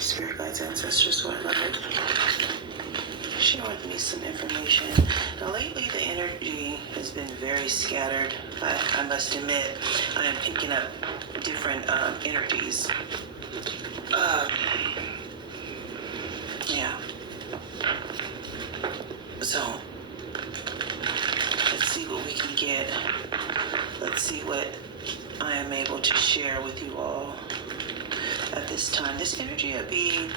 Spirit guides, ancestors, who I love it, share with me some information. Now, lately the energy has been very scattered. I must admit, I am picking up different energies. Yeah. So, let's see what we can get. Let's see what I am able to share with you all at this time. This energy will be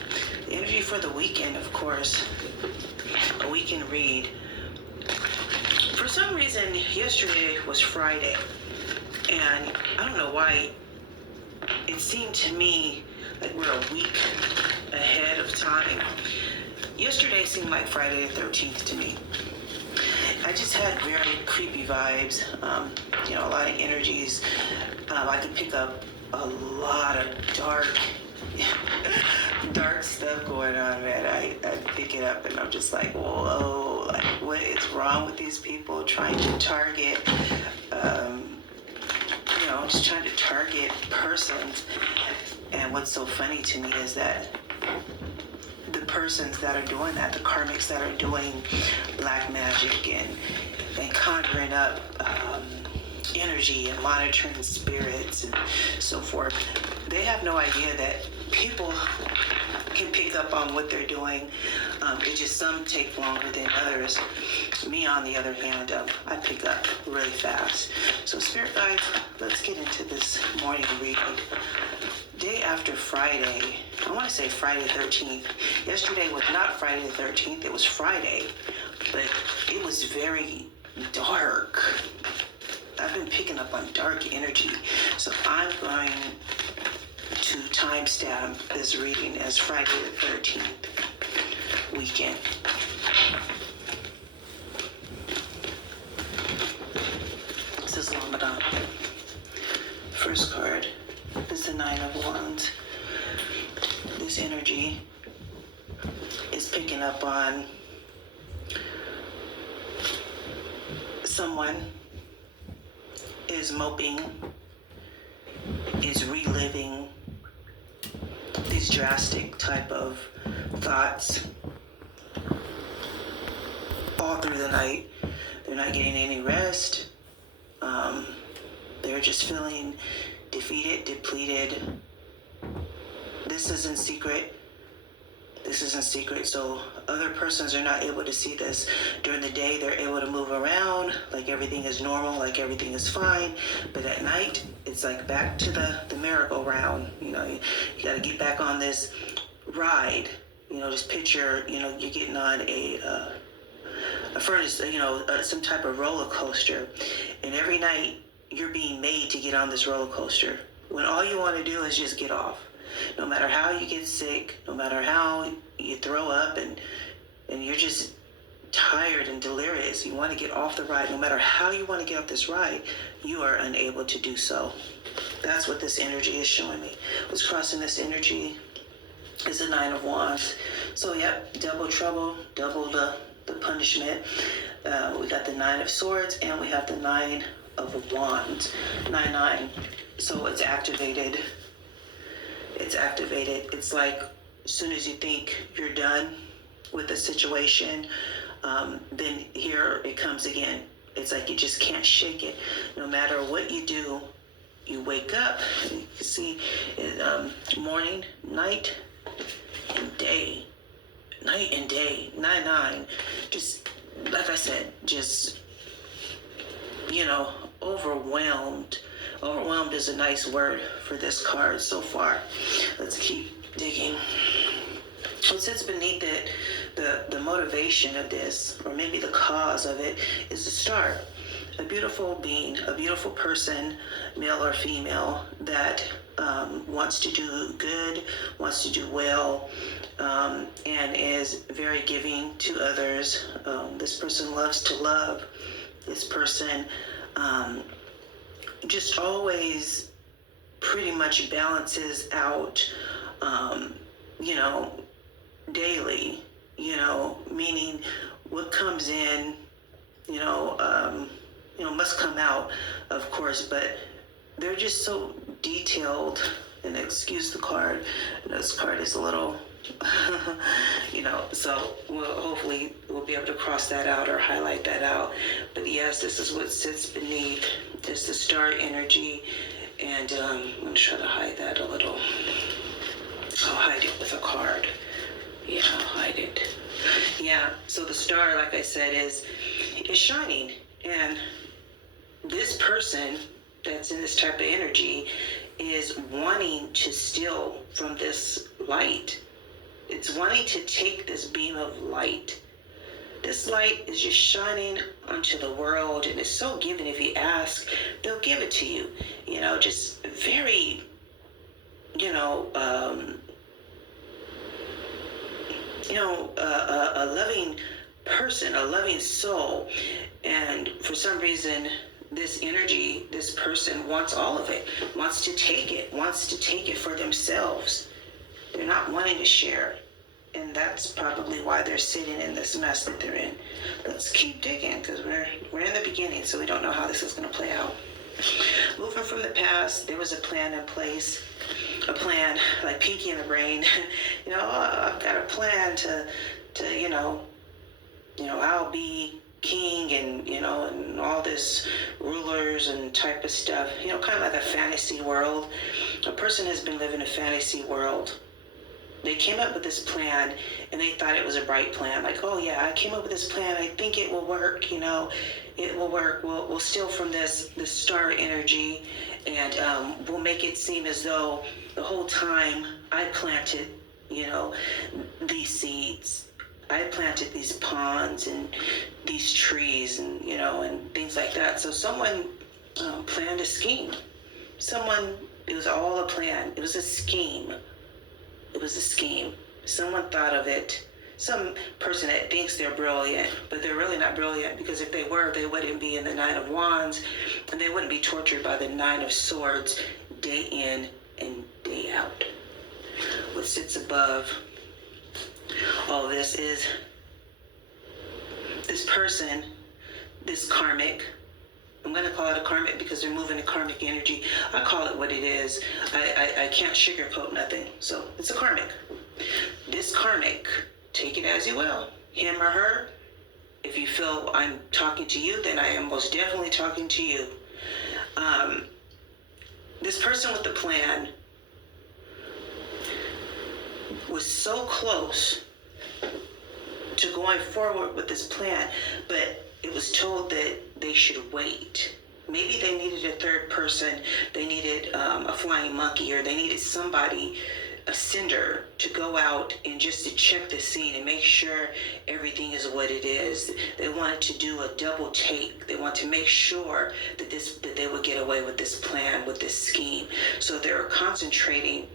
the energy for the weekend, of course. A weekend read. For some reason, yesterday was Friday, and I don't know why it seemed to me like we're a week ahead of time. Yesterday seemed like Friday the 13th to me. I just had very creepy vibes, a lot of energies. I could pick up a lot of dark stuff going on, man. I pick it up and I'm just like, whoa, like what is wrong with these people trying to target, just trying to target persons. And what's so funny to me is that the persons that are doing that, the karmics that are doing black magic and conjuring up energy and monitoring spirits and so forth, they have no idea that people can pick up on what they're doing. It just some take longer than others. Me, on the other hand, I pick up really fast. So Spirit guides, let's get into this morning reading. Day after Friday, I want to say Friday the 13th. Yesterday was not Friday the 13th, it was Friday, but it was very dark. I've been picking up on dark energy, so I'm going to timestamp this reading as Friday the 13th weekend. This is Ramadan. First card is the Nine of Wands. This energy is picking up on someone is moping, is reliving these drastic type of thoughts all through the night. They're not getting any rest. They're just feeling defeated, depleted. This isn't secret. So other persons are not able to see this. During the day, they're able to move around like everything is normal, like everything is fine. But at night, it's like back to the merry-go-round. You got to get back on this ride. Just picture, you're getting on a furnace, some type of roller coaster. And every night, you're being made to get on this roller coaster when all you want to do is just get off. No matter how you get sick, no matter how you throw up and you're just tired and delirious, you want to get off the ride. No matter how you want to get off this ride, you are unable to do so. That's what this energy is showing me. What's crossing this energy is the Nine of Wands. So, yep, double trouble, double the punishment. We got the Nine of Swords and we have the Nine of Wands. 9-9. So it's activated. It's like as soon as you think you're done with the situation, then here it comes again. It's like you just can't shake it. No matter what you do, you wake up. You can see morning, night, and day. Night and day. 9-9. Just like I said, just overwhelmed. Overwhelmed is a nice word for this card so far. Let's keep digging. What sits beneath it, the motivation of this, or maybe the cause of it, is the Star. A beautiful being, a beautiful person, male or female, that wants to do good, wants to do well, and is very giving to others. This person loves to love. This person just always pretty much balances out, daily, meaning what comes in, must come out, of course, but they're just so detailed and excuse the card. This card is a little, so hopefully we'll be able to cross that out or highlight that out. But yes, this is what sits beneath. It's the star energy. And I'm going to try to hide that a little. I'll hide it with a card. Yeah, I'll hide it. Yeah, so the star, like I said, is shining. And this person that's in this type of energy is wanting to steal from this light. It's wanting to take this beam of light. This light is just shining onto the world, and it's so giving. If you ask, they'll give it to you. Just very, a loving person, a loving soul. And for some reason, this energy, this person wants all of it, wants to take it for themselves. They're not wanting to share. And that's probably why they're sitting in this mess that they're in. Let's keep digging, because we're in the beginning, so we don't know how this is going to play out. Moving from the past, there was a plan in place. A plan, like Pinky in the Brain. I've got a plan to I'll be king and all this rulers and type of stuff. Kind of like a fantasy world. A person has been living a fantasy world. They came up with this plan, and they thought it was a bright plan. Like, oh yeah, I came up with this plan. I think it will work. It will work. We'll steal from this star energy, and we'll make it seem as though the whole time I planted, these seeds. I planted these ponds and these trees, and and things like that. So someone planned a scheme. It was all a plan. It was a scheme. It was a scheme. Someone thought of it. Some person that thinks they're brilliant, but they're really not brilliant, because if they were, they wouldn't be in the Nine of Wands, and they wouldn't be tortured by the Nine of Swords day in and day out. What sits above all this is this person, this karmic. I'm going to call it a karmic because they're moving a karmic energy. I call it what it is. I can't sugarcoat nothing. So it's a karmic. This karmic, take it as you will, him or her. If you feel I'm talking to you, then I am most definitely talking to you. This person with the plan was so close to going forward with this plan, but it was told that they should wait. Maybe they needed a third person. They needed a flying monkey, or they needed somebody, a sender, to go out and just to check the scene and make sure everything is what it is. They wanted to do a double take. They want to make sure that they would get away with this plan, with this scheme. So they're concentrating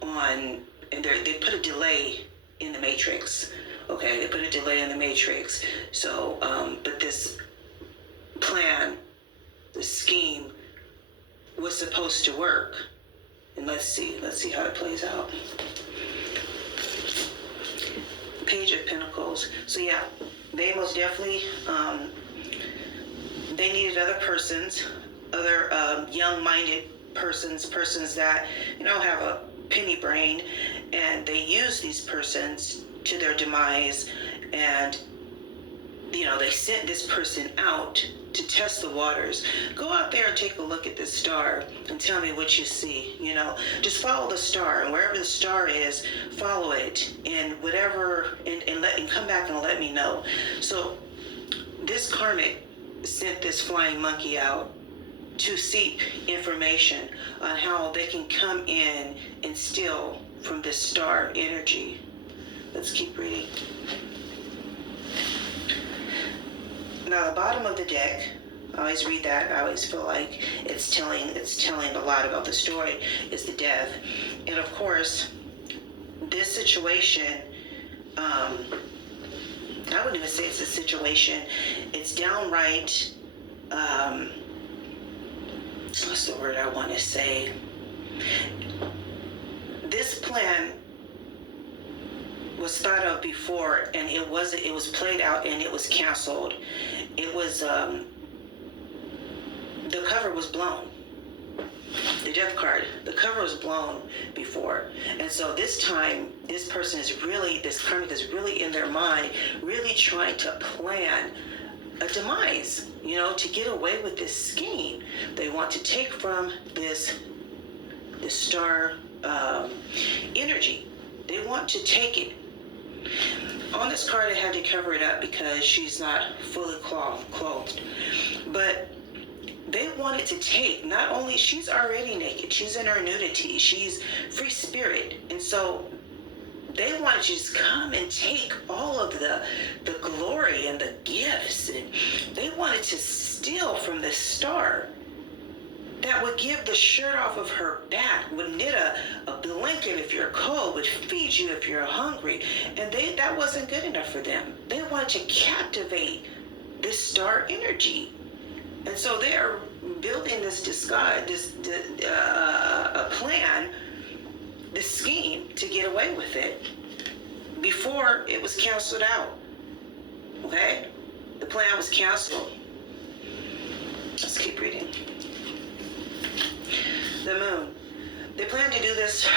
on, and they put a delay in the matrix. Okay, they put a delay in the matrix. So, but this plan, the scheme, was supposed to work. And let's see how it plays out. Page of Pentacles. So yeah, they most definitely, they needed other persons, other young-minded persons that, have a penny brain, and they use these persons to their demise, and they sent this person out to test the waters. Go out there and take a look at this star and tell me what you see. Just follow the star, and wherever the star is, follow it, and whatever, and come back and let me know. So this karmic sent this flying monkey out to seek information on how they can come in and steal from this star energy. Let's keep reading. Now, the bottom of the deck, I always read that. I always feel like it's telling a lot about the story, is the death. And of course, this situation, I wouldn't even say it's a situation. It's downright, what's the word I want to say? This plan was thought of before, and it was played out, and it was canceled. It was, the cover was blown. the death card, the cover was blown before. And so this time, this karmic is really in their mind, really trying to plan a demise, to get away with this scheme. They want to take from this star energy. They want to take it. On this card, I had to cover it up because she's not fully clothed. But they wanted to take, not only, she's already naked, she's in her nudity, she's free spirit. And so they wanted to just come and take all of the glory and the gifts. And they wanted to steal from the star that would give the shirt off of her back, would knit a blanket if you're cold, would feed you if you're hungry. And that wasn't good enough for them. They wanted to captivate this star energy. And so they are building this plan, this scheme to get away with it before it was canceled out. Okay? The plan was canceled. Let's keep reading. The moon. They plan to do this,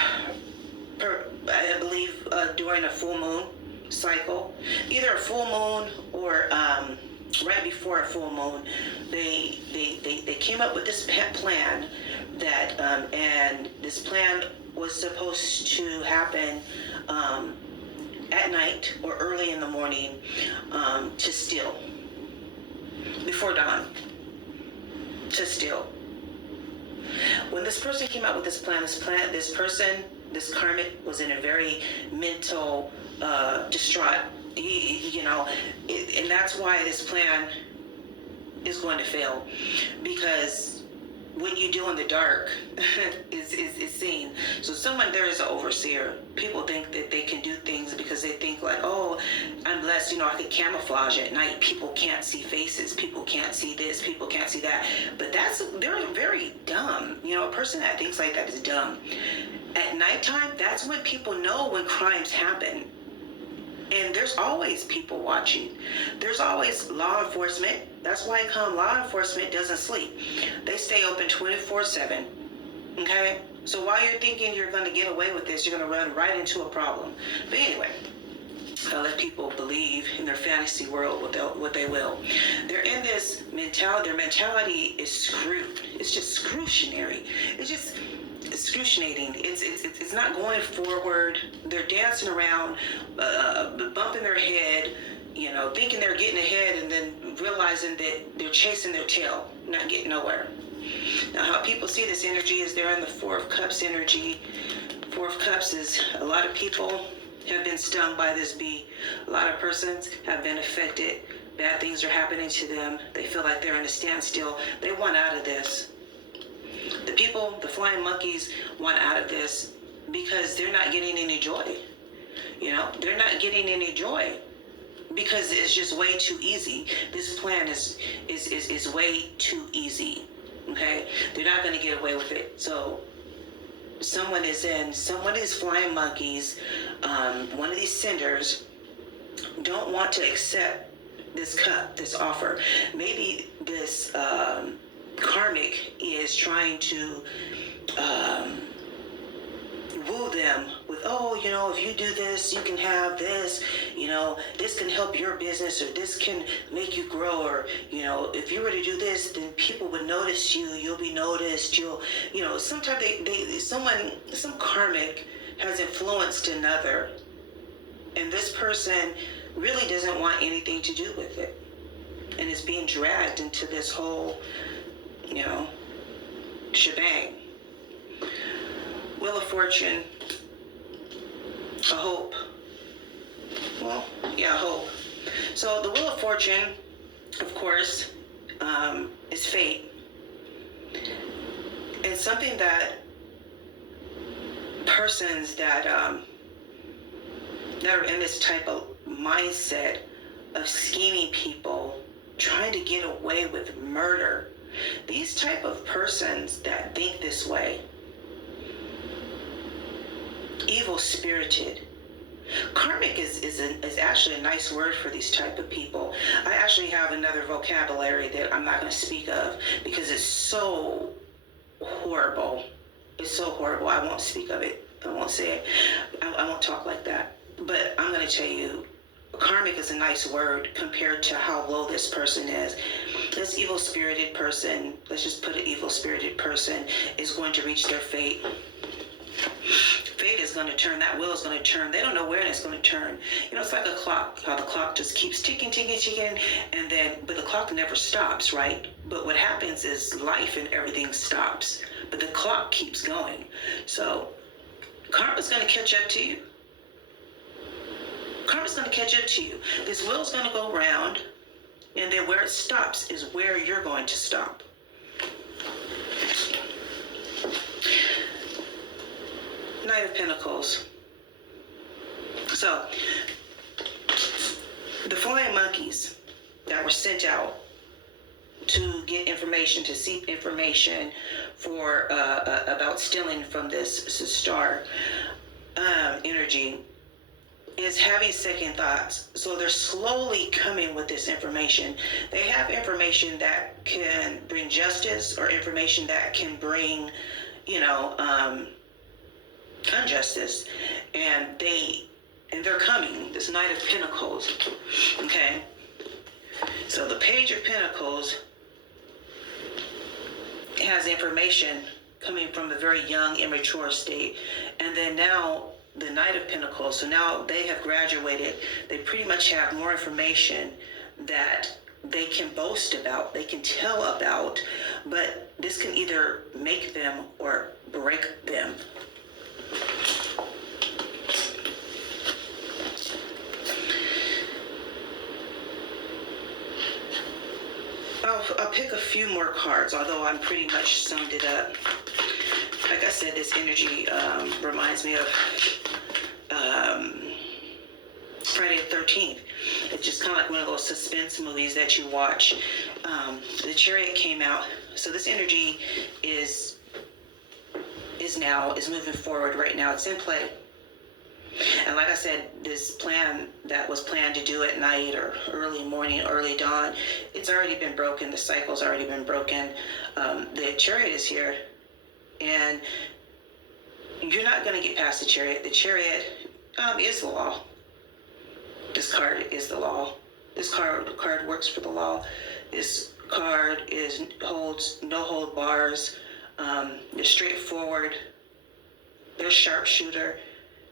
I believe, during a full moon cycle. Either a full moon or right before a full moon. They came up with this plan that, and this plan was supposed to happen at night or early in the morning, to steal. Before dawn. To steal. When this person came out with this karmic was in a very mental, distraught, and that's why this plan is going to fail, because what you do in the dark is seen. So there is an overseer. People think that they can do things because they think like, oh, I'm blessed, I could camouflage at night. People can't see faces. People can't see this. People can't see that. But they're very dumb. A person that thinks like that is dumb. At nighttime, that's when people know when crimes happen. And there's always people watching. There's always law enforcement. That's why law enforcement doesn't sleep. They stay open 24/7. Okay? So while you're thinking you're going to get away with this, you're going to run right into a problem. But anyway, I let people believe in their fantasy world what they will. They're in this mentality. Their mentality is screwed. It's just excruciating. It's just excruciating. It's not going forward. They're dancing around, bumping their head, thinking they're getting ahead, and then realizing that they're chasing their tail, not getting nowhere. Now, how people see this energy is they're in the Four of Cups energy. Four of Cups is a lot of people have been stung by this bee. A lot of persons have been affected. Bad things are happening to them. They feel like they're in a standstill. They want out of this. The people, the flying monkeys, want out of this because they're not getting any joy. They're not getting any joy because it's just way too easy. This plan is way too easy. Okay? They're not going to get away with it. So some of these flying monkeys, one of these senders, don't want to accept this offer. Maybe this karmic is trying to woo them with, if you do this, you can have this, this can help your business, or this can make you grow, or, if you were to do this, then people would notice you, you'll be noticed, sometimes some karmic has influenced another, and this person really doesn't want anything to do with it, and is being dragged into this whole shebang. Wheel of Fortune, a hope. Hope. So the Wheel of Fortune, of course, is fate. It's something that persons that are in this type of mindset of scheming people, trying to get away with murder, these type of persons that think this way, evil-spirited. Karmic is actually a nice word for these type of people. I actually have another vocabulary that I'm not going to speak of because it's so horrible. It's so horrible. I won't speak of it. I won't say it. I won't talk like that. But I'm going to tell you, karmic is a nice word compared to how low this person is. This evil-spirited person, let's just put an evil-spirited person, is going to reach their fate. Fate is going to turn. That wheel is going to turn. They don't know where it's going to turn. You know, it's like a clock, how the clock just keeps ticking, and then, but the clock never stops, right? But what happens is life and everything stops, but the clock keeps going. So karma's going to catch up to you. Karma's going to catch up to you. This wheel's going to go round, and then where it stops is where you're going to stop. Knight of Pentacles. So, the flying monkeys that were sent out to get information, to seek information for about stealing from this star energy, is having second thoughts. So they're slowly coming with this information. They have information that can bring justice, or information that can bring, injustice, and they're coming. This Knight of Pentacles. Okay. So the Page of Pentacles has information coming from a very young, immature state, and then now the Knight of Pentacles. So now they have graduated. They pretty much have more information that they can boast about, they can tell about, but this can either make them or break them. I'll pick a few more cards, although I'm pretty much summed it up. Like I said, this energy reminds me of Friday the 13th. It's just kind of like one of those suspense movies that you watch. The Chariot came out, so this energy is moving forward right now. It's in play. And like I said, this plan that was planned to do at night or early morning, early dawn, it's already been broken. The cycle's already been broken. The Chariot is here, and you're not going to get past the Chariot. The Chariot is the law. This card is the law. This card works for the law. This card holds no hold bars. They're straightforward. They're a sharpshooter.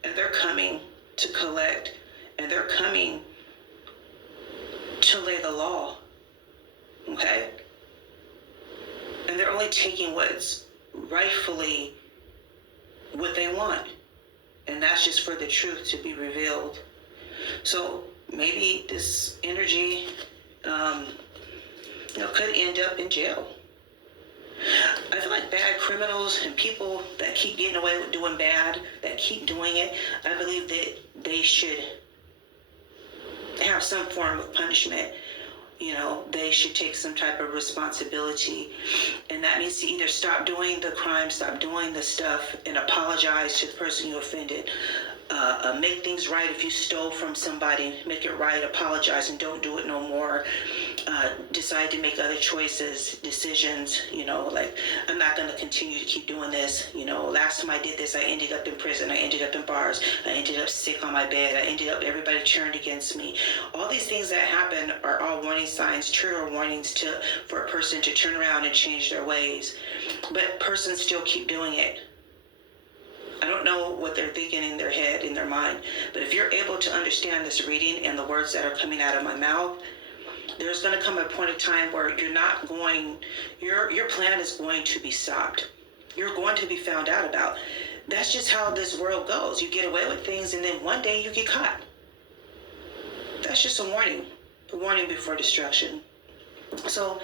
And they're coming to collect, and they're coming to lay the law, okay? And they're only taking what's rightfully what they want, and that's just for the truth to be revealed. So maybe this energy, could end up in jail. I feel like bad criminals and people that keep getting away with doing bad, that keep doing it, I believe that they should have some form of punishment. They should take some type of responsibility. And that means to either stop doing the crime, stop doing the stuff, and apologize to the person you offended. Make things right. If you stole from somebody, make it right, apologize, and don't do it no more. Decide to make other decisions, like, I'm not going to continue to keep doing this. Last time I did this, I ended up in prison. I ended up in bars. I ended up sick on my bed. Everybody turned against me. All these things that happen are all warning signs, trigger warnings for a person to turn around and change their ways. But persons still keep doing it. I don't know what they're thinking in their head, in their mind, but if you're able to understand this reading and the words that are coming out of my mouth, there's going to come a point of time where your plan is going to be stopped. You're going to be found out about. That's just how this world goes. You get away with things, and then one day you get caught. That's just a warning before destruction. So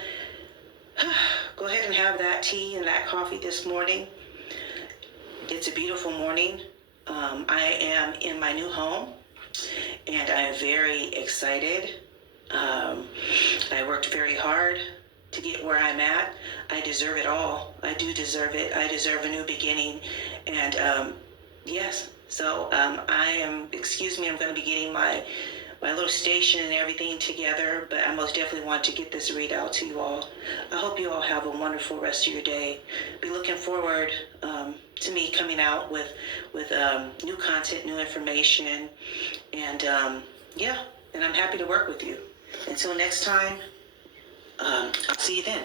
go ahead and have that tea and that coffee this morning. It's a beautiful morning. I am in my new home, and I'm very excited. I worked very hard to get where I'm at. I deserve it all. I do deserve it. I deserve a new beginning. And yes, so I'm going to be getting my little station and everything together, but I most definitely want to get this readout to you all. I hope you all have a wonderful rest of your day. Be looking forward to me coming out with new content, new information, and yeah, and I'm happy to work with you. Until next time, I'll see you then.